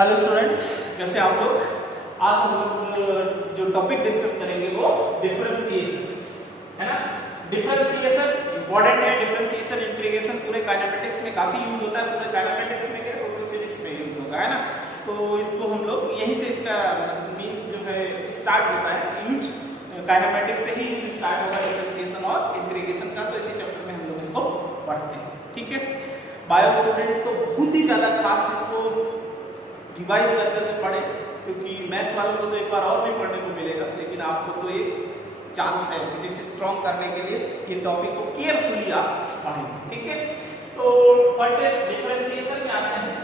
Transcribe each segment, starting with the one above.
Hello students, कैसे आप लोग। आज हम लोग जो टॉपिक डिस्कस करेंगे वो डिफरेंशिएशन है ना। डिफरेंशिएशन इंपॉर्टेंट है। डिफरेंशिएशन इंटीग्रेशन पूरे काइनेमेटिक्स में काफी यूज होता है। पूरे काइनेमेटिक्स में क्या टोटल फिजिक्स में यूज होगा है ना। तो इसको हम लोग यहीं से इसका मींस जो है स्टार्ट होता है। यूज काइनेमेटिक्स से ही स्टार्ट होगा डिफरेंशिएशन और इंटीग्रेशन का। तो इसी चैप्टर में हम लोग इसको पढ़ते हैं, ठीक है। बायो स्टूडेंट तो बहुत ही ज्यादा खास इसको रिवाइज कर करके पढ़े, क्योंकि मैथ्स वालों को तो एक बार और भी पढ़ने को मिलेगा, लेकिन आपको तो एक चांस है फिजिक्स स्ट्रॉन्ग करने के लिए ये टॉपिक को केयरफुली आप पढ़ेंगे, ठीक है। तो व्हाट इज डिफरेंशिएशन में आते हैं।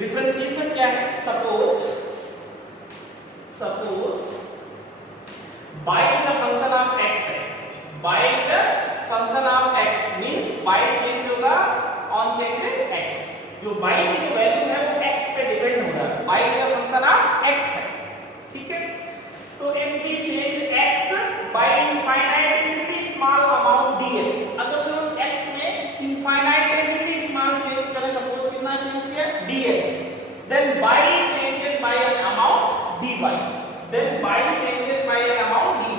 डिफरेंशिएशन क्या है। Suppose y is a function of x है। y is a function of x means y change होगा ऑन चेंज x। जो y की जो वैल्यू है वो x पे डिपेंड होगा। y is a function of x है, ठीक है। तो if we change x by infinitesimally small amount dx, अगर जो x में infinitesimally small चेंज करें, सपोज कितना चेंज किया dx, then y changes by an amount dy, then y changes by an amount dy।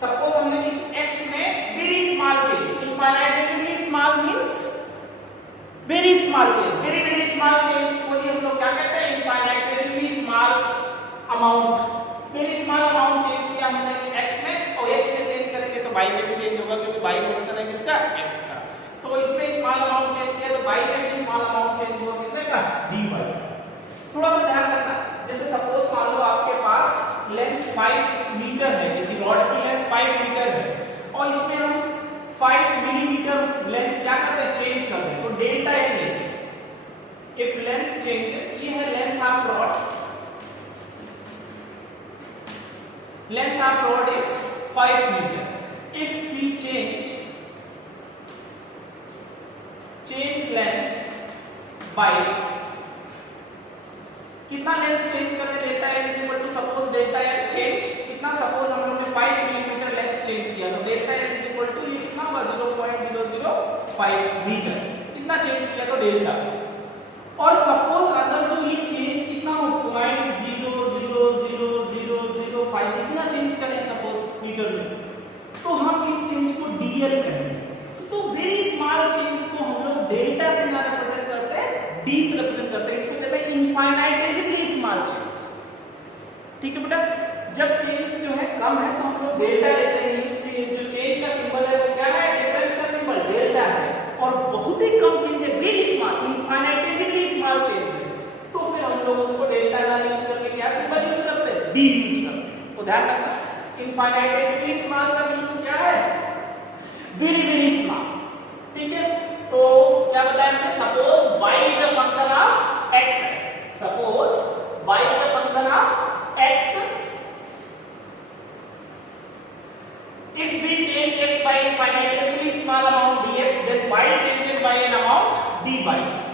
Suppose हमने इस x में very small change, infinitesimally small means very small change, very small change को ही हम लोग क्या कहते हैं, infinitesimally small amount। very small amount change किया हमने x में, और x में चेंज करेंगे तो y में भी चेंज होगा, क्योंकि y फंक्शन है किसका, x का। तो इसमें स्मॉल अमाउंट चेंज किया तो y में भी स्मॉल अमाउंट चेंज होगा, कितने का, dy। थोड़ा सा ध्यान रखना, जैसे सपोज मान लो आपके पास लेंथ 5 मीटर है, किसी रॉड की लेंथ 5 मीटर है, और इसमें हम 5 मिलीमीटर लेंथ क्या करते हैं, चेंज करते हैं। तो डेल्टा एन लेते हैं। इफ लेंथ चेंज, ये है length of rod, length of rod is 5 metre. If we change length by कितना लेंथ चेंज करें, delta n is equal to suppose delta n change कितना, सपोज हम लोगों ने 5 मिलीमीटर लेंथ चेंज किया, तो delta n is equal to ये कितना होगा 0.005 मीटर, कितना चेंज किया तो डेल्टा। और सपोज अगर जो ये चेंज कितना हो 0.00005 इतना चेंज करें सपोज मीटर में, तो हम इस चेंज को डीएल कहेंगे। तो वेरी स्मॉल चेंज को हम लोग डेल्टा से ना रिप्रेजेंट करते हैं, डी से रिप्रेजेंट करते हैं। इसको कहते हैं इनफाइनाइटेसिमली स्मॉल चेंज, ठीक है बेटा। जब चेंज जो है कम है तो हम लोग डेल्टा लेते हैं। जो चेंज का सिंबल है वो क्या है, डिफरेंस का सिंबल डेल्टा है। और बहुत ही कम चेंज है, वेरी स्मॉल, इनफाइनाइटेसिमली स्मॉल चेंज है, तो फिर हम लोग उसको डेल्टा ना यूज करके क्या सिंबल यूज करते हैं, डी यूज करते हैं। तो ध्यान रखना, इनफाइनाइटेसिमली स्मॉल का मींस क्या है, वेरी स्मॉल, ठीक है। तो क्या बताया हमने, suppose y is a function of x है। Suppose y is a function of x, if we change x by infinitesimally small amount dx, then y changes by an amount dy।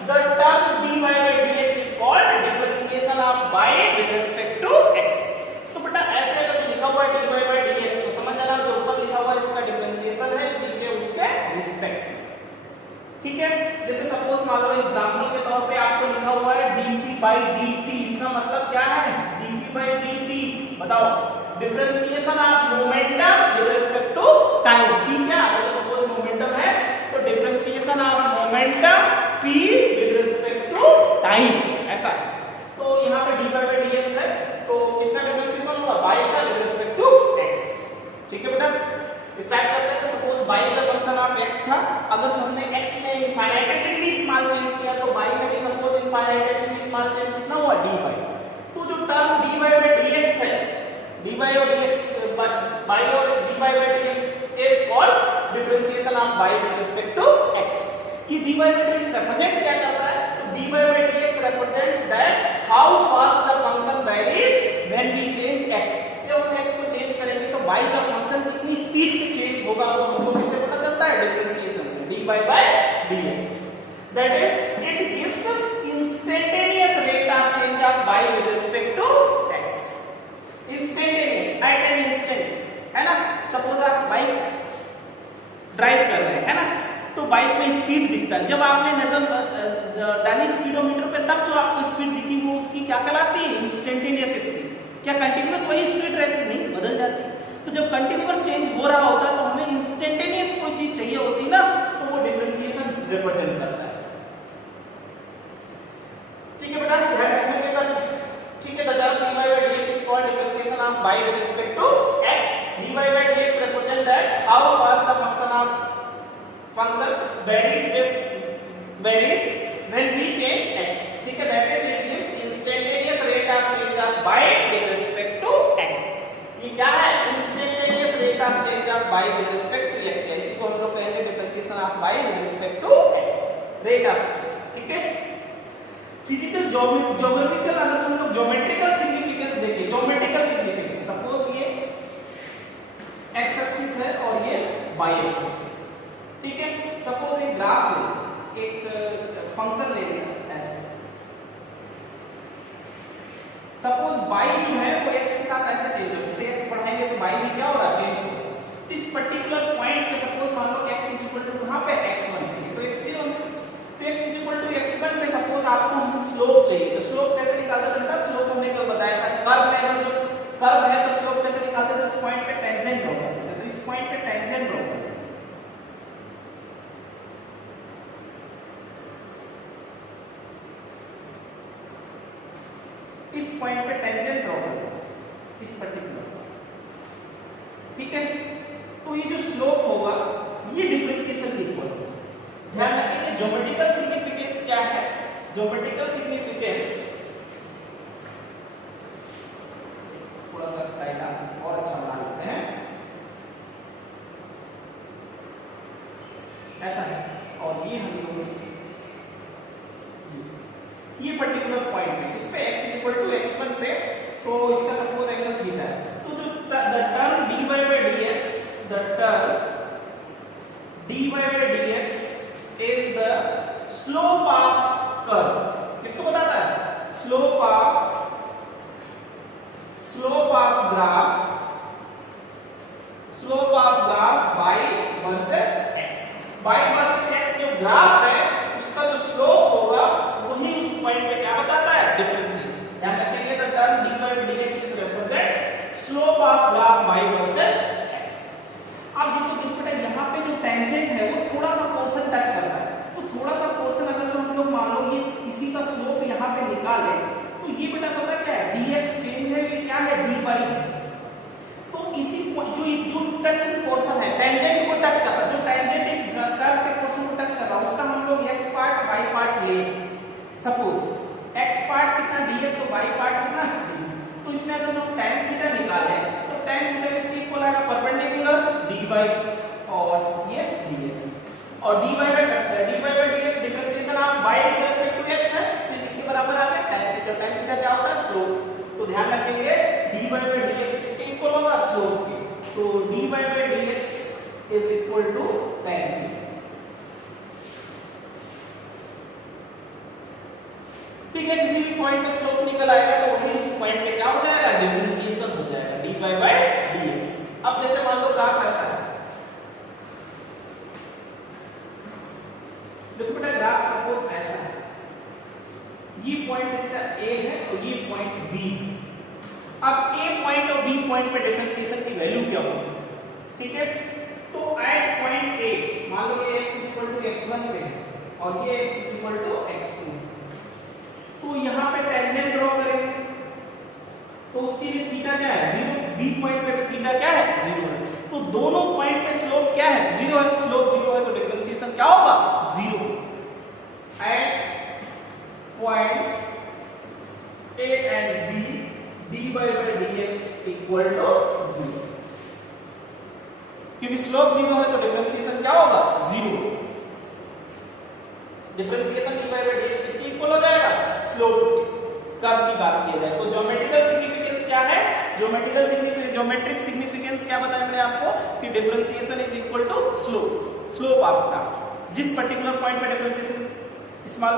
The term dy by dx is called differentiation of y with respect to x। तो बेटा ऐसे अगर लिखा हुआ है dy by dx तो समझ जाना जो ऊपर लिखा हुआ है इसका डिफरेंशिएशन है, नीचे उसके रिस्पेक्ट, ठीक है। जैसे सपोज मान लो एग्जांपल के तौर पे आपको लिखा हुआ है dp by dt, इसका मतलब क्या है, dp by dt बताओ, differentiation of momentum with respect to time. p क्या, अगर सपोज मोमेंटम है तो differentiation of momentum p with respect to time, ऐसा है। तो यहां पे dy by dx है, तो किसका डिफरेंशिएशन होगा, y का विद रिस्पेक्ट टू x, ठीक है बेटा। स्टार्ट करते हैं। तो suppose y is a function of x था, अगर जो हमने x में इनफाइनाइटेसिमली स्मॉल चेंज किया तो y में भी सपोज इनफाइनाइटेसिमली स्मॉल चेंज कितना हुआ, dy। तो जो टर्म dy by dx है, dy और dx y और dy by dx is called differentiation of y with respect to x। ये dy by dx रिप्रेजेंट क्या करता है, तो dy by dx represents that how fast the function varies when we change x। जब हम x को change करेंगे तो y का फंक्शन कितनी स्पीड से चेंज होगा वो हमको कैसे पता चलता है, डिफरेंशिएशन से, dy by dx। That is it gives instantaneous rate of change of y with respect to x। Instantaneous, at an instant, है ना। सपोज आप बाइक ड्राइव कर रहे हैं, है ना, तो बाइक में स्पीड दिखता है। जब आपने नजर डाली स्पीडोमीटर पे तब जो आपको स्पीड दिखी वो उसकी क्या कहलाती है? Instantaneous speed. क्या कंटिन्यूअस वही स्पीड रहती? नहीं, बदल जाती है। तो जब कंटिन्यूअस चेंज हो रहा होता है तो हमें इंस्टेंटेनियस कोई चीज चाहिए होती ना, तो वो डिफरेंशिएशन रिप्रेजेंट करता है। ठीक है बेटा, ध्यान रखेंगे तब। ठीक है, the term dy by dx is called differentiation of y with respect to x. dy by dx represent that how fast the function varies when we change x. ठीक है, that is it gives instantaneous rate of change of y with respect to x. ये क्या है? instantaneous rate of change of y with respect to x. इसी को हम लोग कहेंगे differentiation of y with respect to x, rate of change. ठीक है, फिजिकल ज्योग्राफिकल, अगर हम लोग ज्योमेट्रिकल सिग्निफिकेंस देखें, ज्योमेट्रिकल सिग्निफिकेंस, सपोज ये x एक्सिस है और ये y एक्सिस है। ठीक है, सपोज एक ग्राफ ले, एक फंक्शन ले लिया ऐसे, सपोज y जो है वो x के साथ ऐसे चेंज होगा, जैसे x बढ़ाएंगे तो y भी क्या होगा? चेंज होगा। तो इस पर्टिकुलर पॉइंट पे सपोज मान लो x कहां पे? x1 पे, तो x0 होगा। तो x x1 पे सपोज आपको हम स्लोप चाहिए, तो स्लोप कैसे निकालते हैं बेटा? स्लोप हमने कल बताया था, कर्व है, अगर कर्व है तो स्लोप कैसे निकालते हैं? तो इस पॉइंट पे टेंजेंट ड्रॉ करते हैं। तो इस पॉइंट पे टेंजेंट ड्रॉ करते हैं, इस पॉइंट पे टेंजेंट ड्रॉ करते हैं, इस पर्टिकुलर। ठीक है, तो ये जो स्लोप होगा ये डिफरेंशिएशन इक्वल होगा। ध्यान रखिए ज्योमेट्रिकल सिग्निफिकेंस क्या है? ज्योमेट्रिकल सिग्निफिकेंस थोड़ा सा डायग्राम और अच्छा बना लेते हैं, ऐसा है, और ये हम लोग ये पर्टिकुलर पॉइंट है, इस पे x x1 पे, तो इसका सपोज एंगल थीटा है। तो जो the term dy by dx, the term dy by dx is the slope of curve. किसको बताता है? slope of graph y versus x. y versus x जो ग्राफ है उसका जो स्लोप होगा वही उस पॉइंट पे क्या बताता है? डिफरेंशिएशन। ध्यान रखेंगे, the term dy by dx is represent slope of graph y versus x. अब देखो बेटा, यहाँ पे जो टेंजेंट है वो थोड़ा सा पोर्शन टच कर रहा है, तो थोड़ा सा पोर्शन अगर जो हम लोग मान लो ये इसी का स्लोप यहाँ पे निकाले, तो ये बेटा पता क्या है? dx चेंज है, ये क्या है? dy है। तो इसी जो टचिंग पोर्शन है, टेंजेंट को टच कर रहा है, जो टेंजेंट इस कर्व के पोर्शन को टच कर रहा है, उसका हम लोग x पार्ट y पार्ट ले, सपोज x पार्ट कितना dx और y पार्ट कितना d। तो इसमें अगर हम tan थीटा निकाले तो tan थीटा किसके इक्वल आएगा? परपेंडिकुलर dy और ये dx, और dy by dx differentiation of y with respect to x है, तो किसके बराबर आ गया? tan theta. tan थीटा क्या होता है? स्लोप। तो ध्यान रखेंगे dy by dx किसके इक्वल होगा? स्लोप के। तो dy by dx is equal to tan theta. ठीक है, किसी भी पॉइंट पे स्लोप निकल आएगा तो वही उस पॉइंट पे क्या हो जाएगा? डिफरेंशिएशन हो जाएगा, dy by dx। अब जैसे मान लो ग्राफ ऐसा है, देखो बेटा ग्राफ सपोज ऐसा है, ये पॉइंट इसका A है और ये पॉइंट B है। अब A पॉइंट और B पॉइंट पे डिफरेंशिएशन की वैल्यू क्या होगी? ठीक है, तो एट पॉइंट A मान लो ये x x1 पे है और ये x x2, तो यहाँ पे टेंजेंट ड्रॉ करेंगे, तो उसके लिए थीटा क्या है? 0। B पॉइंट पे थीटा क्या है? 0 है। तो दोनों पॉइंट पे स्लोप क्या है? 0 है। स्लोप 0 है तो डिफरेंशिएशन क्या होगा? 0। At point A and B dy by dx equal to 0, क्योंकि स्लोप 0 है तो डिफरेंशिएशन क्या होगा? 0। डिफरेंशिएशन dy by dx किसके इक्वल हो जाएगा? स्लोप के। कर्व की बात की जाए तो ज्योमेट्रिकल सिग्निफिकेंस क्या है? ज्योमेट्रिक सिग्निफिकेंस क्या बताया मैंने आपको कि differentiation is equal to slope of graph. जिस पर्टिकुलर पॉइंट पे डिफरेंशिएशन स्मॉल,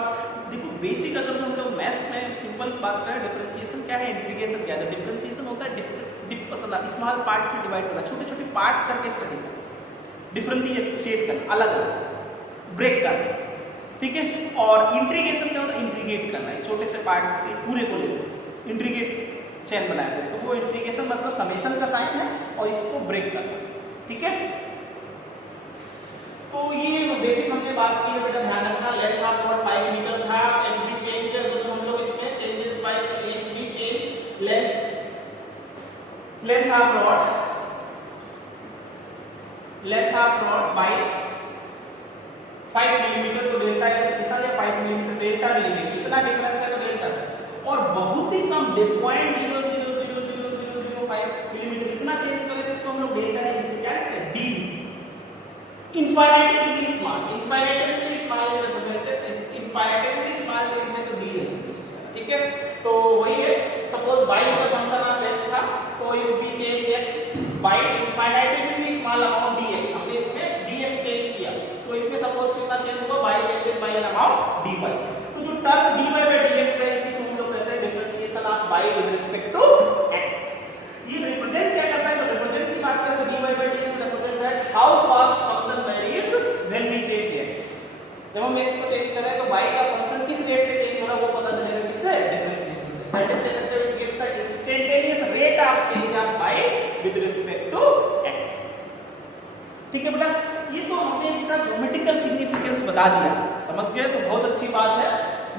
देखो बेसिक अगर हम लोग मैथ्स में सिंपल बात करें, डिफरेंशिएशन क्या है, इंटीग्रेशन क्या है? डिफरेंशिएशन होता है स्मॉल पार्ट्स में डिवाइड करना, छोटे छोटे पार्ट्स करके स्टडी करना, डिफरेंशिएट करना, अलग अलग ब्रेक करना। ठीक है। और इंट्रीगेशन क्या होता है, इंट्रीगेट करना है, छोटे से पार्ट पूरे को ले लो, इंट्रीगेट चेन बनाया जाए, तो वो इंट्रीगेशन मतलब समेशन का साइन है और इसको ब्रेक करना, ठीक है। तो ये बेसिक हमने बात की है बेटा, ध्यान रखना। लेंथ ऑफ रॉड 5 मीटर था, एफबी चेंज तो हम लोग इसमें चेंजेस बाय एफबी change length of rod by 5 millimetre, तो डेल्टा कितना लिया 5 मिलीमीटर, डेल्टा भी लेंगे, कितना डिफरेंस है तो डेल्टा, और बहुत ही कम 0.0000005 मिलीमीटर, इतना चेंज करें तो इसको हम लोग डेल्टा नहीं लिखते, क्या लिखते हैं D. infinitesimally small is represented, infinitesimally small change है तो d है, ठीक है। तो वही है, suppose y is a function of x था, तो if we change x by infinitesimally small amount dx, हमने इसमें dx चेंज किया, तो इसमें सपोज कितना चेंज हुआ, y change by an amount dy, तो जो टर्म dy by dx है इसी को हम लोग कहते हैं differentiation of y with respect to x। ये रिप्रेजेंट क्या करता है, तो रिप्रेजेंट की बात करें तो dy by dx represent that how fast function varies when we change x, जब हम x को चेंज करें तो y का फंक्शन किस रेट से चेंज हो रहा है वो पता चलेगा, किससे, डिफरेंशिएशन से, that is basically it gives the instantaneous rate of change of y with respect to x, ठीक है बेटा। ये तो हमने इसका ज्योमेट्रिकल सिग्निफिकेंस बता दिया, समझ गए, तो बहुत अच्छी बात है।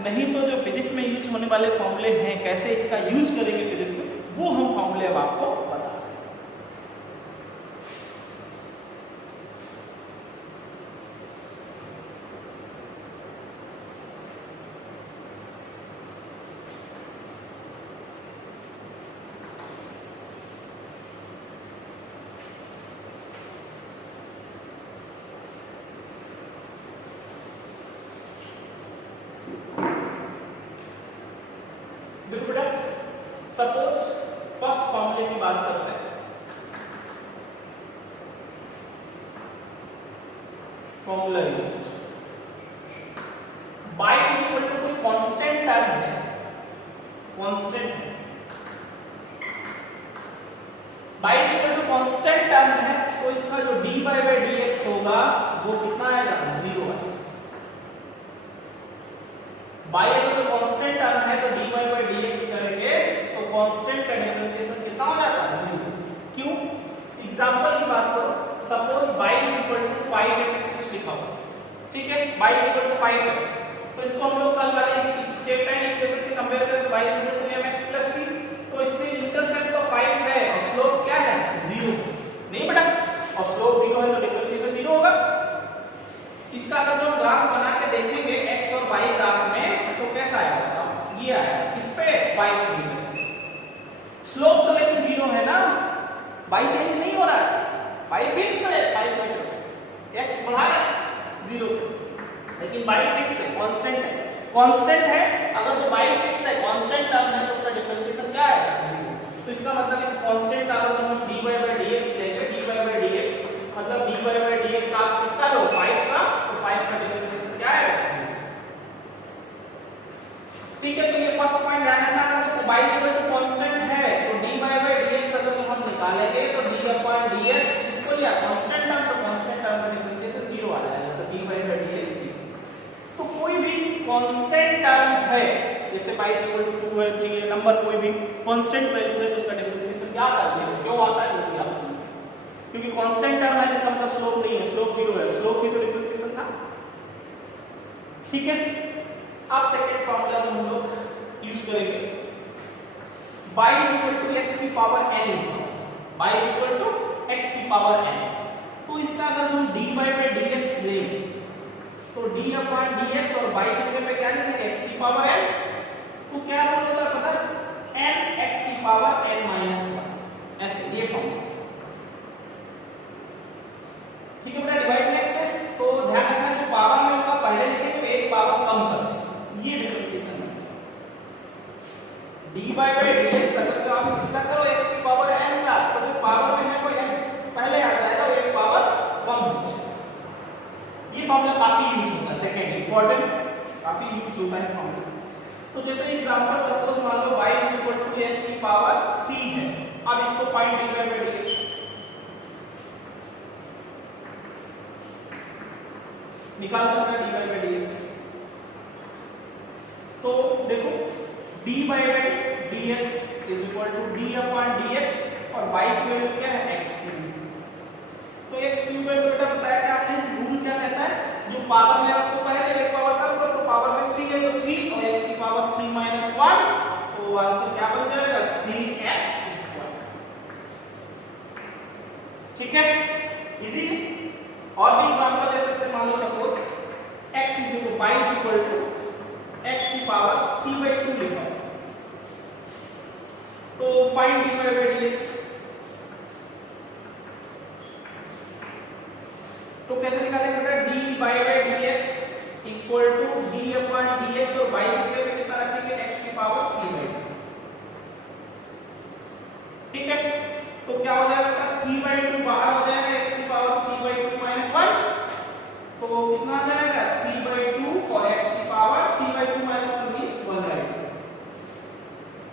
नहीं तो जो फिजिक्स में यूज होने वाले फॉर्मूले हैं, कैसे इसका यूज करेंगे फिजिक्स में, वो हम फॉर्मूले अब आपको बता। देखो बेटा, सपोज फर्स्ट फॉर्मूले की बात करते हैं, formula use y is equal to कोई कांस्टेंट टर्म है, कांस्टेंट है, y is equal to constant term है, तो इसका जो dy by dx होगा वो कितना आएगा, 0 आएगा। y अगर कोई कांस्टेंट टर्म है तो dy by dx करेंगे तो कांस्टेंट का डिफरेंशिएशन कितना हो जाता है, 0। क्यों, एग्जांपल की बात करो, suppose y is equal to 5x कुछ लिखा हुआ, ठीक है, y इज इक्वल टू 5 है, तो इसको हम लोग कल वाले स्टेप लाइन इक्वेशन से कंपेयर करें तो y is equal to mx plus c, तो इसमें इंटरसेप्ट तो 5 है और स्लोप क्या है, 0 नहीं बेटा, और स्लोप 0 है तो डिफरेंशिएशन 0 होगा। इसका अगर जो ग्राफ बना के देखेंगे x और y ग्राफ में तो कैसा आएगा, ये आएगा, इस पे 5 मीटर, स्लोप तो लेकिन 0 है ना, y चेंज नहीं हो रहा है, y फिक्स है 5 मीटर, x बढ़ा है 0 से, लेकिन y फिक्स है, कांस्टेंट है, कांस्टेंट है, अगर जो y फिक्स है, कांस्टेंट टर्म है तो उसका डिफरेंशिएशन क्या है, 0। तो इसका मतलब इस कांस्टेंट टर्म को हम dy by dx लेंगे, dy by dx मतलब dy by dx आप किसका लो, 5 का, तो 5 का डिफरेंशिएशन क्या है, 0, ठीक है। तो ये फर्स्ट पॉइंट ध्यान रखना, अगर y इक्वल टू कांस्टेंट है तो dy by dx अगर तो हम निकालेंगे तो d upon dx इसको लिया कांस्टेंट टर्म, तो कांस्टेंट टर्म का डिफरेंशिएशन 0 आ जाएगा, तो dy by dx 0। तो कोई भी कांस्टेंट टर्म है, जैसे y इक्वल टू 2 है, 3 है, नंबर कोई भी कांस्टेंट वैल्यू है तो उसका डिफरेंशिएशन क्या आता है, 0। क्यों आता है, क्योंकि आप समझ, क्योंकि कांस्टेंट टर्म है इसका मतलब स्लोप नहीं है, स्लोप 0 है, स्लोप की तो डिफरेंशिएशन था, ठीक है। अब सेकंड फार्मूला जो हम लोग यूज करेंगे, y is equal to x की power n, y is equal to x की पावर n, तो इसका अगर हम dy by dx लेंगे तो d upon dx और y की जगह पे क्या लिखेंगे, x की पावर n, तो क्या रूल होता है पता है, n x की पावर n माइनस 1, ऐसे ये फॉर्मूला, ठीक है बेटा। डिवाइड में x है तो ध्यान रखना जो पावर में होगा पहले लिखेंगे तो एक पावर कम कर देंगे, ये डिफरेंशिएशन है, dy by dx अगर जो आप इसका करो x की पावर n का, तो जो पावर में है वो n पहले आ जाएगा, वो एक पावर कम हो जाएगा। ये फॉर्मूला काफी यूज होता है, सेकंड इंपॉर्टेंट, काफी यूज होता है फॉर्मूला। तो जैसे एग्जांपल सपोज मान लो y is equal to x की पावर 3 है, अब इसको फाइंड dy by dx, निकाल दो अपना dy by dx, तो देखो dy by dx is equal to d upon dx और y की वैल्यू क्या है x क्यूब। तो x क्यूब का बेटा बताया क्या आपने रूल क्या कहता है जो पावर में है उसको पहले एक पावर कम करो तो पावर में 3 है तो 3 और x की पावर 3 माइनस 1 तो आंसर क्या बन जाएगा 3x स्क्वायर। ठीक है इजी। और भी एग्जांपल ले सकते हैं मान लो suppose x is equal to x की पावर 3/2 लिखा है तो फाइंड dy by dx। तो कैसे निकालेंगे बेटा dy by dx equal to d upon dx और y की जगह पे कितना रखेंगे x की पावर 3/2। ठीक है तो क्या हो जाएगा 3/2 बाहर हो जाएगा x की पावर 3/2 माइनस 1 तो कितना आ जाएगा 3/2 और x की पावर 3/2 माइनस 1 मींस 1/2।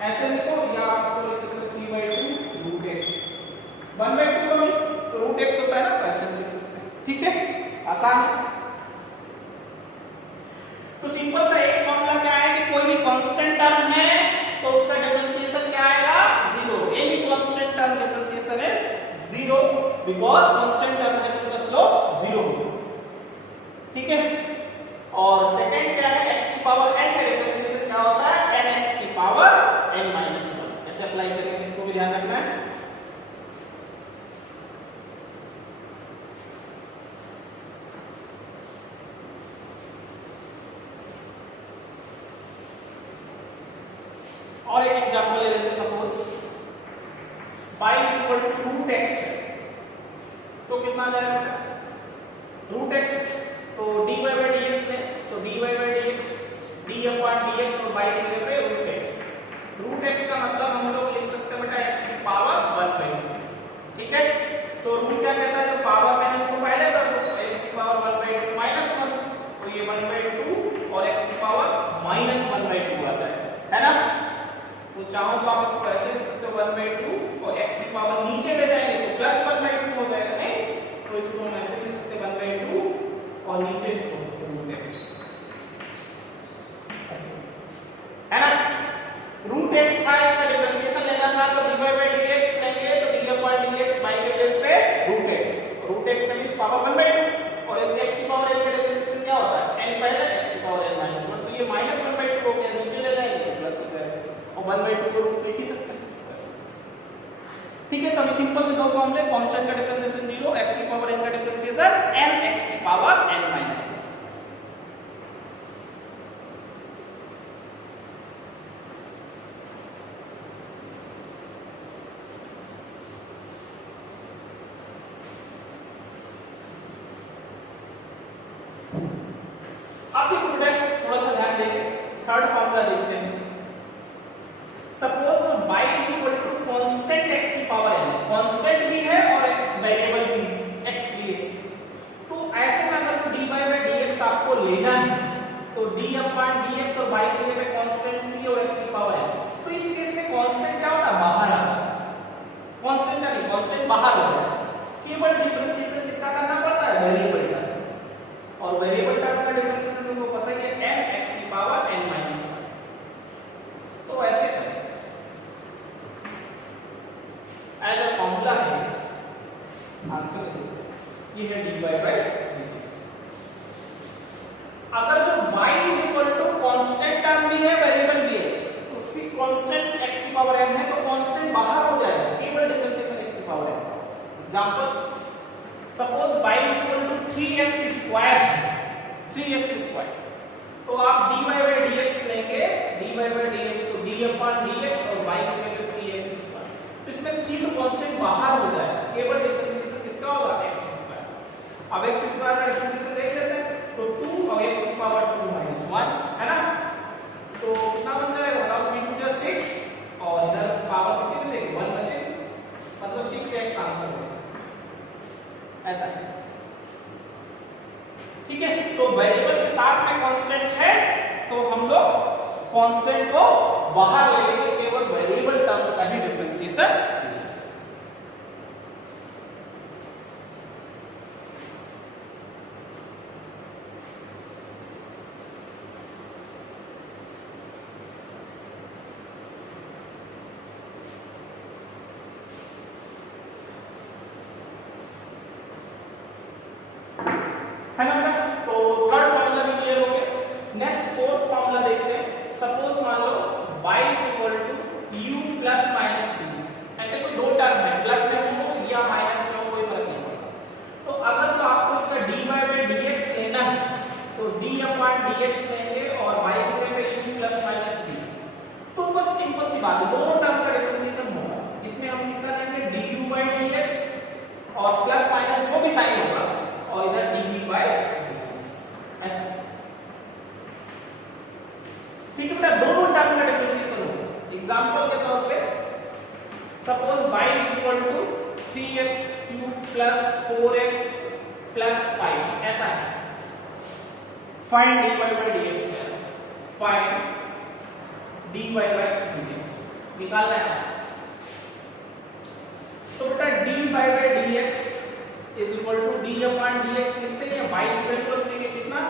ऐसे लिखो या आप इसको लिख सकते हो 3/2 रूट x 1/2 का भी रूट x होता है ना तो ऐसे लिख सकते हैं। ठीक है आसान। तो सिंपल सा एक फॉर्मूला क्या है कि कोई भी कांस्टेंट टर्म है तो उसका डिफरेंशिएशन क्या आएगा 0। Any constant term differentiation is 0 because constant term है तो उसका स्लोप 0 होगा। ठीक है और सेकंड क्या है x की पावर n का डिफरेंशिएशन क्या होता है nx की पावर n माइनस 1। ऐसे अप्लाई करेंगे इसको भी ध्यान रखना है। और एक एग्जांपल ले लेते हैं suppose y is equal to root x तो कितना आ जाएगा रूट x तो dy by dx में तो dy by dx d upon dx और y की जगह पे रूट x। रूट x का मतलब हम लोग लिख सकते हैं बेटा x की पावर 1/2। ठीक है तो रूल क्या कहता है जो पावर में है उसको पहले कर दो x की पावर 1/2 माइनस 1 तो ये 1/2 और x की पावर माइनस 1/2 आ जाएगा है ना। तो चाहो तो आप इसको ऐसे लिख सकते हो 1/2 और x की पावर नीचे ले जाएंगे तो प्लस 1/2 हो जाएगा नहीं तो इसको हम ऐसे लिख सकते हैं 1/2 और नीचे इसको रूट x ऐसे है ना। रूट x था इसका डिफरेंशिएशन लेना था तो dy by dx लेंगे तो d upon dx y के प्लेस पे रूट x का मींस पावर 1/2 और इस x की पावर n का डिफरेंशिएशन क्या होता है n पहले x की पावर n माइनस 1 तो ये माइनस 1/2 हो गया नीचे ले जाएंगे तो प्लस हो जाएगा और 1/2 को रूट लिख ही सकते हैं। ठीक है तो अभी सिंपल से दो फॉर्मूले कांस्टेंट का डिफरेंशिएशन 0 x की पावर n का डिफरेंशिएशन n x की पावर n माइनस 1। अब देखो बेटा थोड़ा सा ध्यान देंगे थर्ड फॉर्मूला लिखते हैं। Suppose y is equal to constant x की पावर n कांस्टेंट भी है और x वेरिएबल भी x भी है तो ऐसे में अगर dy by dx आपको लेना है तो d upon dx और y की जगह कांस्टेंट c और x की पावर n तो इस केस में कांस्टेंट क्या होता है बाहर आता है कांस्टेंट नहीं कांस्टेंट बाहर हो रहा है केवल डिफरेंशिएशन किसका करना पड़ता है वेरिएबल का और वेरिएबल टर्म का डिफरेंशिएशन तुमको पता ही है n x की पावर n माइनस 1 तो ऐसे एज अ फॉर्मूला है आंसर ये है dy by dx। अगर जो y is equal to constant term भी है वेरिएबल भी है तो उसी कांस्टेंट x की पावर n है तो कांस्टेंट बाहर हो जाएगा केवल डिफरेंशिएशन x की power n। Example suppose y is equal to 3x square 3x square तो आप dy by dx लेंगे dy by dx तो d upon dx और y की वैल्यू 3x स्क्वायर तो इसमें 3 तो कांस्टेंट बाहर हो जाएगा केवल डिफरेंशिएशन किसका होगा x स्क्वायर। अब x स्क्वायर का डिफरेंशिएशन देख लेते हैं तो 2 और x की पावर 2 माइनस 1 है ना तो कितना बन जाएगा बताओ 3 2 जा 6 और इधर पावर कितनी बचेगी 1 बचेगी मतलब 6x आंसर है ऐसा है। ठीक है तो वेरिएबल के साथ में कांस्टेंट है तो हम लोग कांस्टेंट को बाहर ले लेंगे केवल वेरिएबल टर्म का ही डिफरेंशिएशन। बात है, दोनों टर्म का डिफरेंशिएशन होगा। इसमें हम किसका लेंगे du by dx और प्लस माइनस जो भी साइन होगा और इधर dv by dx ऐसा। ठीक है बेटा, दोनों टर्म का डिफरेंशिएशन होगा। एग्जांपल के तौर पे suppose y is equal to 3x cube plus 4x plus 5 ऐसा है। Find dy by dx, find dy by dx निकालना है। तो बेटा dy by dx is equal to d upon dx लिखते हैं, y इक्वल टू लिखेंगे कितना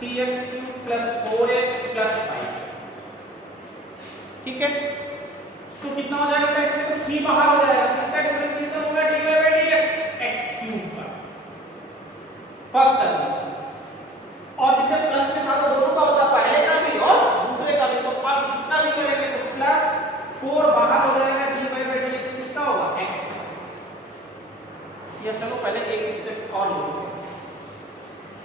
3x cube plus 4x plus 5। ठीक है, तो कितना हो जाएगा बेटा, इसमें तो 3 बाहर हो जाएगा, किसका डिफरेंशिएशन होगा dy by dx x cube का फर्स्ट टर्म, और इसे प्लस में था तो दोनों का होता पहले का भी और दूसरे का भी, तो अब इसका भी करेंगे तो प्लस 4 बाहर हो जाएगा, dy by dx किसका होगा x का। या चलो पहले एक स्टेप और लो,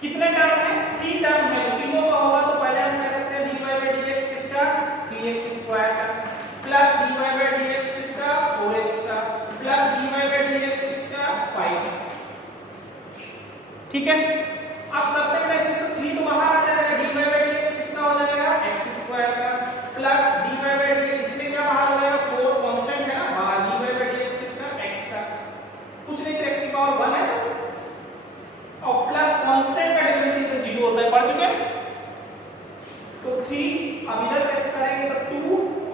कितने टर्म है 3 टर्म है, तीनों का होगा तो पहले हम कह सकते हैं dy by dx किसका 3x स्क्वायर का प्लस dy by dx किसका 4x का प्लस dy by dx किसका 5 का। ठीक है, अब करते हैं ऐसे तो 3 तो बाहर आ जाएगा, dy by dx किसका हो जाएगा x स्क्वायर का प्लस dy by dx, इसमें क्या बाहर हो जाएगा 4 कांस्टेंट है ना बाहर, dy by dx किसका x का, कुछ नहीं तो x की पावर 1 है सब, और प्लस कांस्टेंट का डिफरेंशिएशन 0 होता है, पढ़ चुके हैं। तो 3 अब इधर कैसे करेंगे तो 2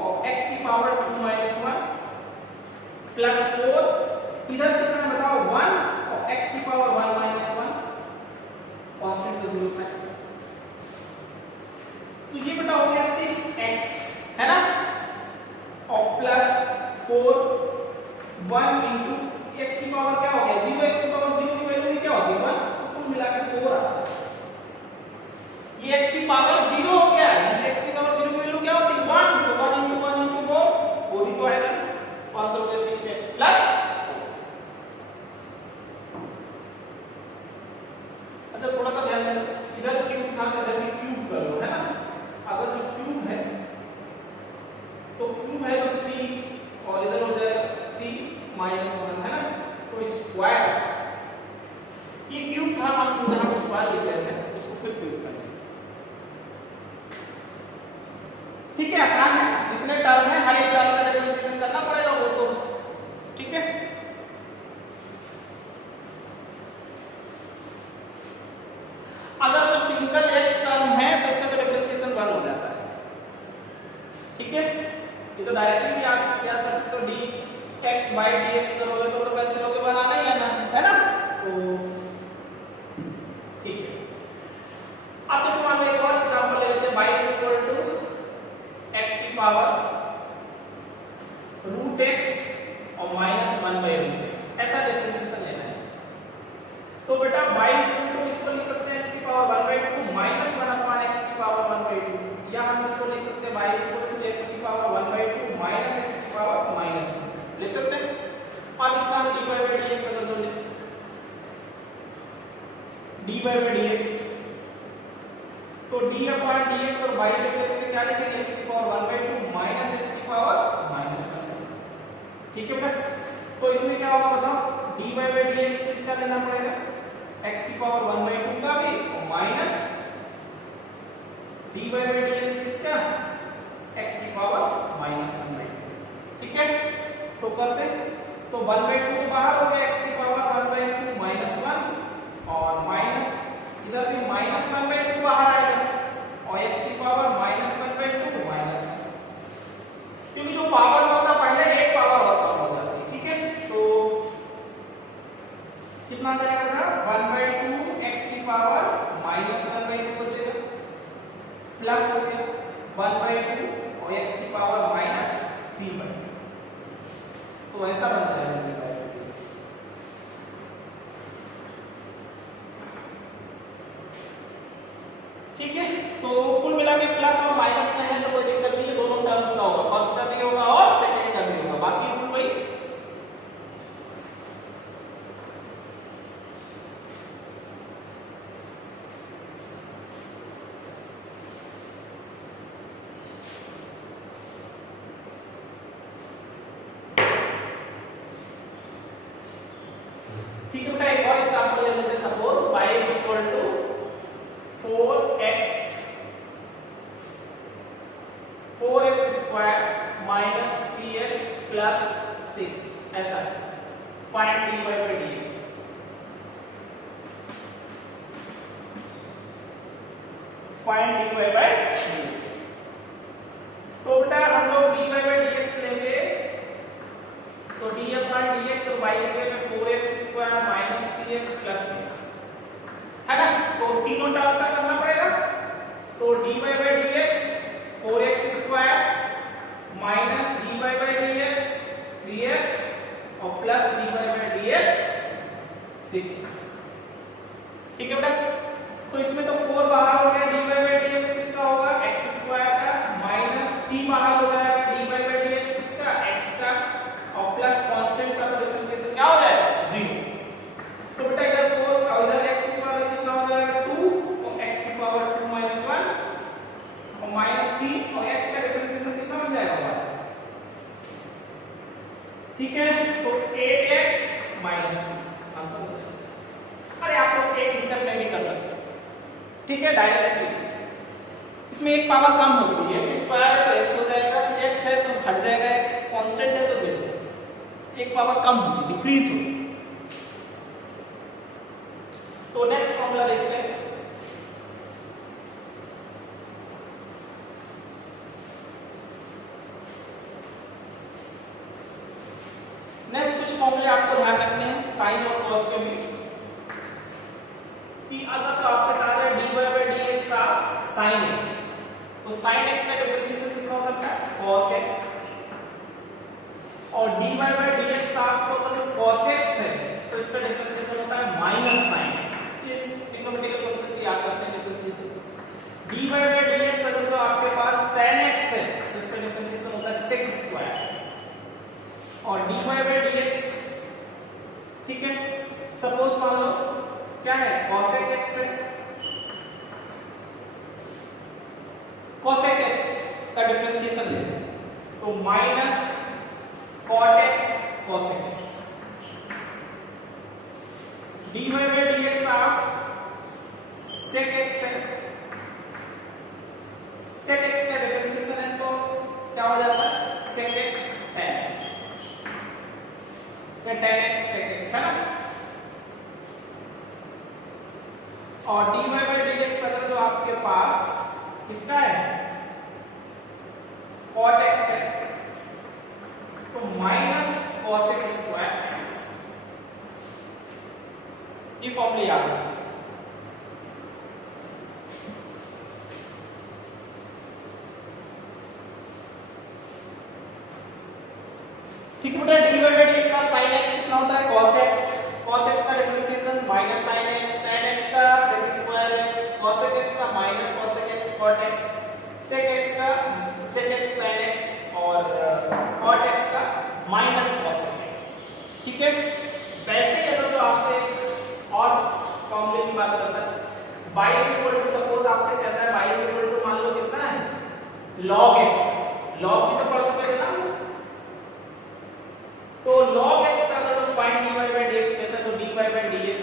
और x की पावर 2 माइनस 1 प्लस 4, इधर कितना है बताओ 1 और x की पावर 1 माइनस 1 कांस्टेंट तो 0 है। तो ये बेटा हो गया 6x है ना, और प्लस 4 1 into x की पावर क्या हो गया 0, x की पावर 0 की वैल्यू क्या होती है 1, तो कुल मिला के 4 आता है। ये x की पावर 0 हो गया, x की पावर 0 की वैल्यू क्या होती है 1, तो 1 into 1 into 4 4 ही तो आएगा, 500 के 6x प्लस। अच्छा थोड़ा सा ध्यान देना, इधर क्यूब था इधर भी क्यूब कर लो है ना, अगर जो क्यूब है तो क्यूब है तो 3 और इधर हो जाएगा 3 माइनस 1 है ना, तो स्क्वायर, ये क्यूब था हम यहां पे स्क्वायर लिख रहे थे, उसको फिर क्यूब कर देंगे। ठीक है, आसान है, जितने टर्म है हर एक टर्म का डिफरेंशिएशन करना पड़ेगा वो तो। ठीक है, अगर तो सिंगल x टर्म है तो इसका तो डिफरेंशिएशन 1 हो जाता है। ठीक है, ये तो डायरेक्टली भी आप याद कर सकते हो, dx by dx करोगे तो कैंसिल होके बनाना ही है ना, तो ठीक है। अब देखो मान लो एक और एग्जांपल ले लेते हैं, y is equal to x की पावर रूट x और माइनस 1 by रूट x, ऐसा डिफरेंशिएशन लेना है इसका। तो बेटा y is equal to इसको लिख सकते हैं x की power 1 by 2 minus 1 upon x की पावर 1 by 2, या हम इसको लिख सकते हैं y is equal to x की पावर 1 by 2 माइनस x की पावर माइनस 1 लिख सकते हैं। अब इसका हम dy by dx अगर जो लिखें dy by dx, तो d अपॉन dx और y के प्लेस पे क्या लिखेंगे x की पावर 1 by 2 माइनस x की पावर माइनस 1। ठीक है बेटा, तो इसमें क्या होगा बताओ dy by dx किसका लेना पड़ेगा x की पावर 1 by 2 का भी और माइनस dy by dx किसका x की पावर माइनस 1 by 2। ठीक है, तो करते तो 1 by 2 तो बाहर हो गया, x की पावर 1 by 2 माइनस 1 और माइनस इधर भी माइनस 1 by 2 बाहर आएगा और x की पावर माइनस 1 by 2 माइनस 1, क्योंकि जो पावर होता पहले एक पावर और कम हो जाती है। ठीक है, तो कितना आ जाएगा 1 by 2 x की पावर माइनस 1 by 2 बचेगा, प्लस हो गया 1 by 2 और x की पावर माइनस 3 by 2, तो ऐसा बन जाएगा dy by dx। ठीक है, तो कुल मिला के प्लस और माइनस में है तो कोई दिक्कत नहीं है, दोनों टर्म्स का होगा, फर्स्ट का भी होगा और सेकंड का भी होगा, बाकी रूल वही। 4x square minus 3x plus 6 ऐसा है। Find dy by dx। Find dy by dx। तो बेटा हम लोग dy by dx लेंगे, तो d upon dx और y की जगह 4x square minus 3x plus 6 है ना। तो तीनों टर्म का करना पड़ेगा। तो dy by dx 4x square minus dy by dx 3x और प्लस dy by dx 6। ठीक है बेटा। तो इसमें तो 4 बाहर हो गया, dy by dx किसका होगा x स्क्वायर का, माइनस 3 बाहर हो जाएगा, dy by dx किसका x का, और प्लस कांस्टेंट का डिफरेंशिएशन क्या हो जाएगा 0। तो बेटा इधर 4 और इधर x स्क्वायर कितना हो जाएगा 2 और x की पावर 2 माइनस 1 और माइनस 3 और x का डिफरेंशिएशन कितना बन जाएगा हमारा। ठीक है। तो 8x माइनस 3 आंसर। अरे आप लोग एक स्टेप में भी कर सकते हैं। ठीक है, डायरेक्टली इसमें एक पावर कम होती है, x स्क्वायर है तो x हो जाएगा, x है तो हट जाएगा, x कांस्टेंट है तो 0। एक पावर कम होगी, डिक्रीज होगी। तो नेक्स्ट फॉर्मूला देखते हैं। नेक्स्ट कुछ फॉर्मूले आपको ध्यान रखने हैं साइन और कॉस के भी, कि अगर तो आपसे कहा जाए dy by dx of sin x, तो sin x का डिफरेंशिएशन कितना होता है cos x, और dy by dx ऑफ को अगर cos x है तो इसका डिफरेंशिएशन होता है माइनस sin x। इस ट्रिग्नोमेट्रिकल फंक्शन की याद करते हैं डिफरेंशिएशन। dy by dx अगर तो आपके पास tan x है तो इसका डिफरेंशिएशन होता है sec स्क्वायर x, और dy by dx ठीक है। सपोज मान लो क्या है cosec x है, cosec x का डिफरेंशिएशन ले तो minus cot x cosec x। dy by dx of sec x है, sec x का डिफरेंशिएशन है तो क्या हो जाता है sec x tan x, या tan x sec x है ना। और dy by dx अगर तो आपके पास किसका है cot x है तो माइनस cosec स्क्वायर x। ये फॉर्मूला याद रखना। ठीक है बेटा, dy by dx of sin x कितना होता है cos x, cos x का differentiation minus sin x, tan x का sec square x, cosec x का minus cosec x cot x, sec x का sec x tan x और cot x का minus cosec x। ठीक है। वैसे अगर तो आपसे और फॉर्मूले की बात करता है y is equal to, suppose आपसे कहता है y इज इक्वल टू मान लो कितना है log x, log की तो पढ़ चुके थे ना। तो log x का अगर तो फाइंड dy by dx कहते हैं तो dy by dx,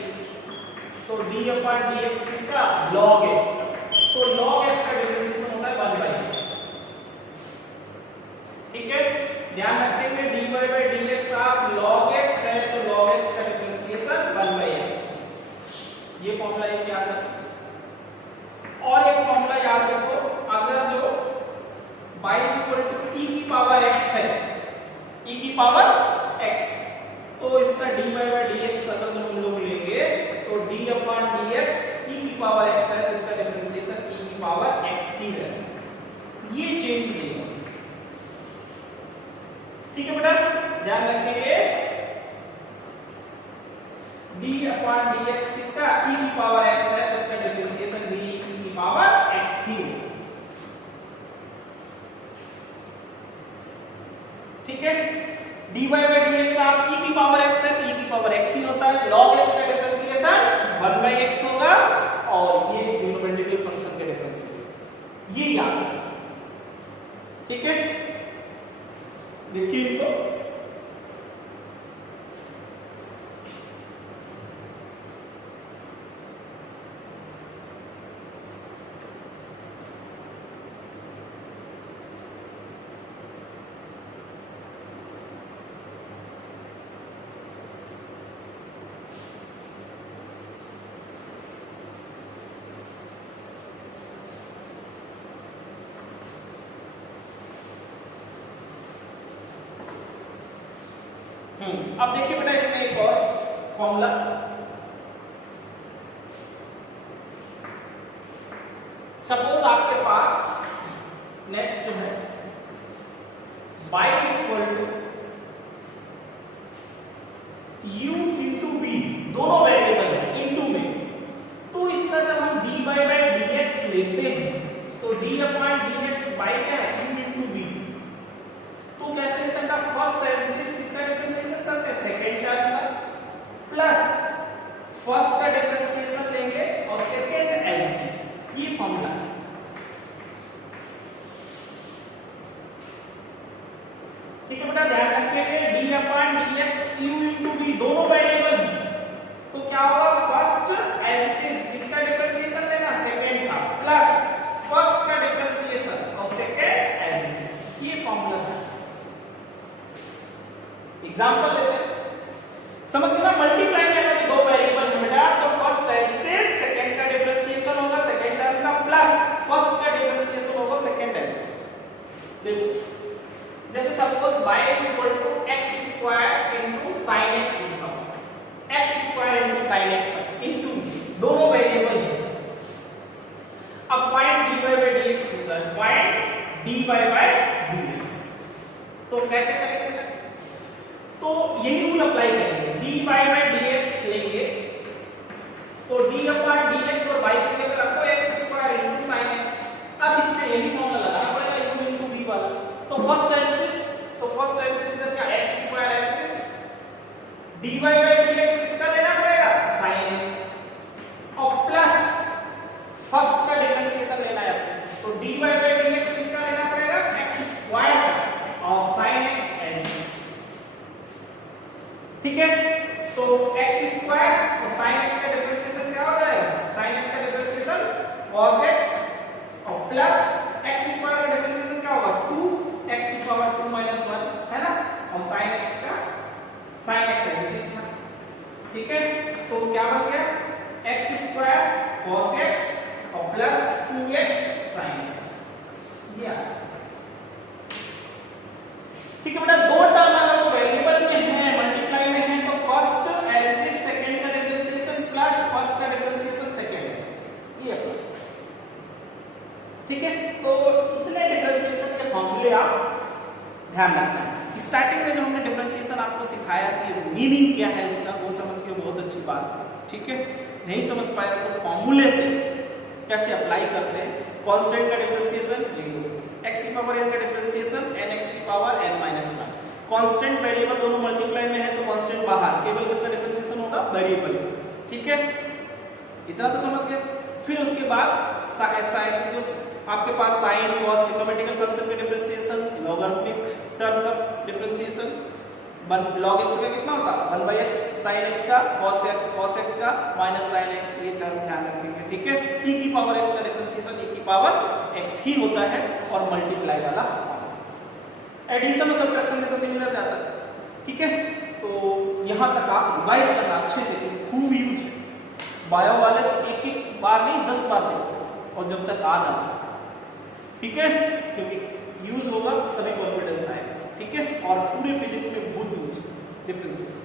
तो d upon dx किसका log x का, तो log x का डिफरेंशिएशन होता है 1 by x। ठीक है, ध्यान रखेंगे dy by dx of log x है तो log x का डिफरेंशिएशन 1 by x। ये फॉर्मूला एक याद रखो। और एक फॉर्मूला याद रखो, अगर जो y e की पावर x है, e की पावर x, तो इसका dy by dx अगर हम लोग लेंगे तो d upon dx e की पावर x है तो इसका डिफरेंशिएशन e की पावर x ही रहेगा। ये चेंज लेगा। ठीक है बेटा, ध्यान रखेंगे d upon dx किसका e की पावर x है तो इसका डिफरेंशिएशन d e की पावर x ही होगा। ठीक है, dy by dx of e की पावर x है तो e की पावर x ही होता है, log x का डिफरेंशिएशन 1 by x होगा, और ये ट्रिग्नोमेट्रिकल फंक्शन का डिफरेंशिएशन, ये याद रखना। ठीक है, देखिए इनको, अब देखिए बेटा इसमें एक और फॉर्मूला, सपोज आपके पास नेक्स्ट जो है y is equal to u into b, दोनों वेरिएबल है इंटू में, तो इसका जब हम dy बाई dx लेते हैं तो d अपॉन dx बाई क्या है u इंटू बी, तो कैसे लिखते हैं, फर्स्ट एज इट इज किसका डिफरेंशिएशन करते हैं, सेकंड टर्म का, प्लस फर्स्ट का डिफरेंशिएशन लेंगे और सेकंड एज इट इज, ये फॉर्मूला है। ठीक है बेटा, ध्यान रखिए d upon dx u into b दोनों वेरिएबल हैं, तो क्या होगा, फर्स्ट एज इट इज इसका डिफरेंशिएशन लेना, सेकंड का, प्लस फर्स्ट का डिफरेंशिएशन और सेकंड एज इट इज, ये फॉर्मूला है। एग्जांपल लेते हैं, समझ लेना, मल्टीप्लाई में अगर दो वेरिएबल है बेटा तो first as it is, second का डिफरेंशिएशन होगा सेकंड टर्म का, प्लस फर्स्ट का डिफरेंशिएशन होगा सेकंड एज इट इज। देखो जैसे suppose y is equal to x square into sin x लिखा हुआ है, x square into sin x into दोनों वेरिएबल है। अब फाइंड dy बाय dx पूछा है, फाइंड dy बाय dx, तो कैसे करेंगे, तो यही रूल अप्लाई करेंगे, dy बाय dx लेंगे तो d अपॉन dx और y की जगह रखो x square into sin x, अब इसमें यही फॉर्मूला लगाना पड़ेगा u इनटू b वाला, तो फर्स्ट एज इट इज, तो फर्स्ट एज इट इज क्या, x square as it is, dy by dx किसका लेना पड़ेगा, sin x, और प्लस फर्स्ट का डिफरेंशिएशन लेना है, तो dy बाय dx किसका लेना पड़ेगा, x स्क्वायर और sin x as it is. ठीक है, तो x स्क्वायर और sin x का डिफरेंशिएशन क्या हो जाएगा, sin x का डिफरेंशिएशन cos x और प्लस x स्क्वायर का डिफरेंशिएशन क्या होगा, 2x की पावर 2 माइनस 1 है ना, और sin x का sin x एडिशन है। ठीक है, तो क्या बन गया, x स्क्वायर cos x और प्लस 2x sin x, ये आ। ठीक है बेटा, दो टर्म अगर तो वेरिएबल में है, मल्टीप्लाई में है, तो first as it is, second का डिफरेंशिएशन प्लस फर्स्ट का डिफरेंशिएशन सेकंड, ये अपना। ठीक है, तो इतने डिफरेंशिएशन के फॉर्मूले आप ध्यान रखना है। स्टार्टिंग में जो हमने डिफरेंशिएशन आपको सिखाया कि मीनिंग क्या है इसका, वो समझ के बहुत अच्छी बात है। ठीक है, नहीं समझ पाए तो फॉर्मूले से कैसे अप्लाई करते हैं, कांस्टेंट का डिफरेंशिएशन 0, x की पावर n का डिफरेंशिएशन n x की power n minus 1, constant variable दोनों मल्टीप्लाई में है तो कांस्टेंट बाहर, केवल किसका डिफरेंशिएशन होगा, वेरिएबल। ठीक है, इतना तो समझ गए। फिर उसके बाद जो आपके पास साइन कॉस ट्रिग्नोमेट्रिकल फंक्शन का डिफरेंशिएशन, लॉगरिथमिक टर्म का डिफरेंशिएशन, log x का कितना होता है 1/x, sin x का cos x का माइनस sin x, ये टर्म ध्यान रखेंगे। ठीक है, e की पावर x का डिफरेंशिएशन e की पावर x ही होता है और मल्टीप्लाई वाला एडिशन और सब्ट्रैक्शन में तो सिमिलर जाता है। ठीक है, तो यहां तक आप रिवाइज करना अच्छे से, खूब यूज है, बायो वाले तो एक एक बार नहीं 10 बार देखो और जब तक आ ना जाए। ठीक है, क्योंकि यूज होगा तभी कॉन्फिडेंस आएगा। ठीक है, और पूरे फिजिक्स में बहुत यूज डिफरेंसेस।